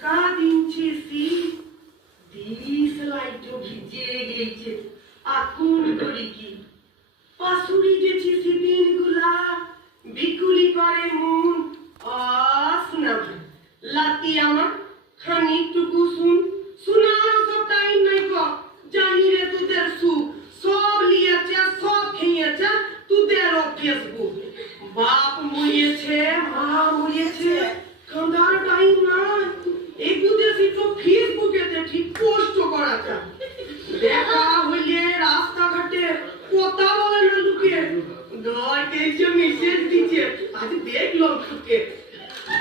হালকা দিনছে শীত, দিস লাইটও ভিজে গেছে আকুল করি কি পাশুরি গেছি সেদিন গুলা বিকুলি করে মন শোনা ভাই লাতি আমার খানিকটুকু শুন শোনার সব টাইম নাই ক জানি রে তোদের সুখ সব লিয়েছে সব খেয়েছে তোদের ফেসবুক বাপ মরিয়েছে মা মরিয়েছে খান্দার টাইম নাই এগুতে তো ফেসবুকেতে ঠিক পোস্ট করা যায় দেখা হইলে রাস্তাঘাটে কথা বলে না লোকে দয়কে যে মেসেজ দিচ্ছে আজ দেখলাম তোকে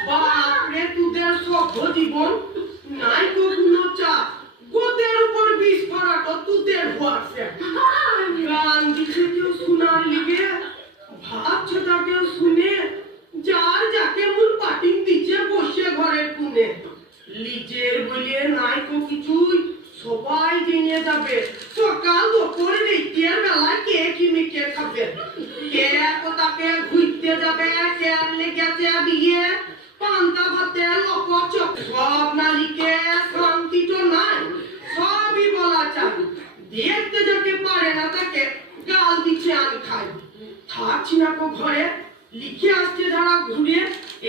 বাপরে তোদের সভ্য জীবন নাই কখনো চা গোদের উপর বিষ ফরাট তোদের হোয়াটসঅ্যাপ গান দিচ্ছে কেউ শোনার লিগে ভাবছে তা কেউ শুনে যার যাকে মন পাটিং দিচ্ছে বসে ঘরের কোণে লিজের বলিয়ে নাই কো কিছুই সবাই জেনে যাবে সকাল দুপুর রাতের বেলায় কে কি মেখে খাবে কে কোথাকে ঘুরতে যাবে কে লেগেছে বিয়ে পান্তা ভাতে লপচ সব নালিকে শান্তি তো নাই সবই বলা চাই দেখতে যাকে পারে না তাকে গাল দিচ্ছে আন খাই থাকছি না কো ঘরে লিখে আসছে যারা ঘুরে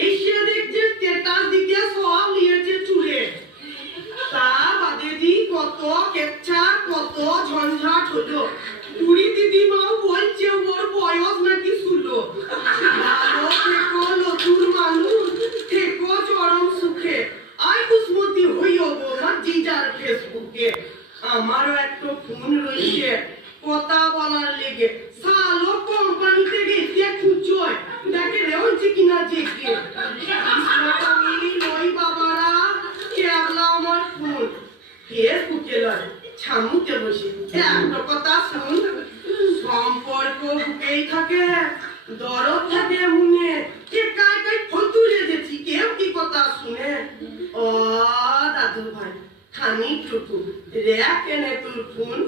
এই সে দেখছে স্টেটাস দিকে সব নিয়েছে চুরে তা বাদে দি কত কেচ্ছা কত ঝঞ্ঝাট হলো পুরি দিদিমাও বলছে ওর বয়স নাকি শুলো ভালো থেকো নতুন মানুষ থেকো চরম সুখে আই কুসমতি হইও আমার জিজার ফেসবুকে আমারও একটা ফোন রয়েছে কথা বলার লেগে সালো কোম্পানিতে গেছে খুঁজোয় দেখে রে হচ্ছে কিনা জেগে ওই বাবারা কেবলা আমার ফোন ফেসবুকে লয় ছামুকে বসে একটা কথা শুন সম্পর্ক বুকেই থাকে দরদ থাকে মনে কে কাই কাই ফোন তুলে দিয়েছি কেউ কি কথা শুনে ও দাদু ভাই খানিকটুকু রেখে তোর ফোন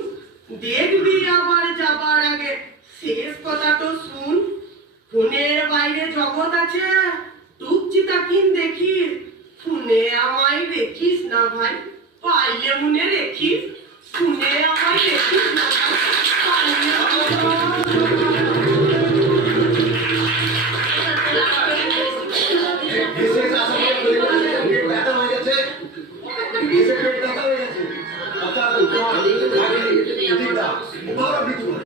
দেখবি আবার যাবার আগে শেষ কথা তো শুন ফোনের বাইরে জগৎ আছে টুকছি তাকিন দেখি ফোনে আমায় দেখিস না ভাই পাইলে মনে রেখিস ফোনে আমায় দেখিস না পাইলে